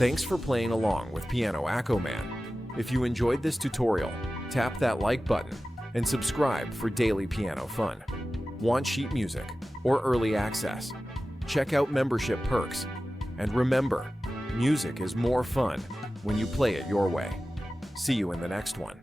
Thanks for playing along with Piano AccoMan. If you enjoyed this tutorial, tap that like button and subscribe for daily piano fun. Want sheet music or early access? Check out membership perks. And remember, music is more fun when you play it your way. See you in the next one.